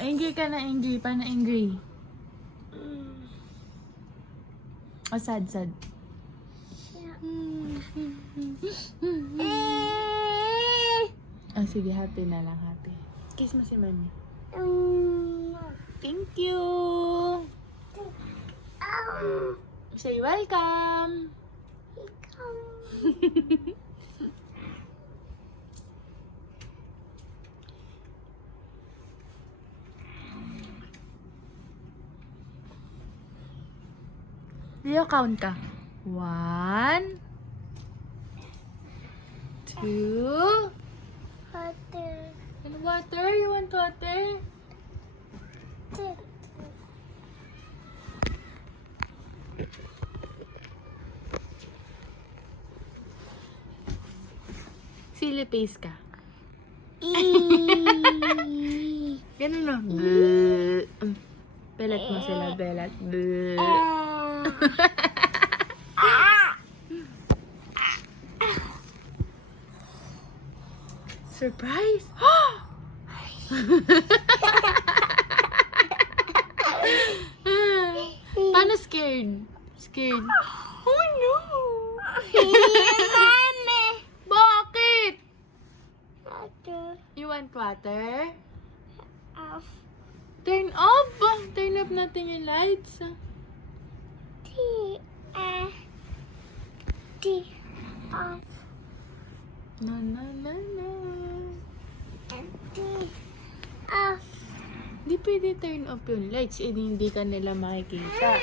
angry ka na, angry. Paano angry? O, sad. Oh, sige, happy na lang, happy. Kiss mo si mami. Thank you. Say welcome. Leo, count ka. 1, 2. Water. And water? You want water? Silly face ka. Ganun no? Bleh. Belat mo sila, belat. Bleh. Surprise! Paano scared? Scared? Oh no! Bakit? Water. You want water? Off. Turn off! Turn off natin yung lights. T. Off. No. T. Off. Di pwede turn off yung lights, hindi ka nila makikita.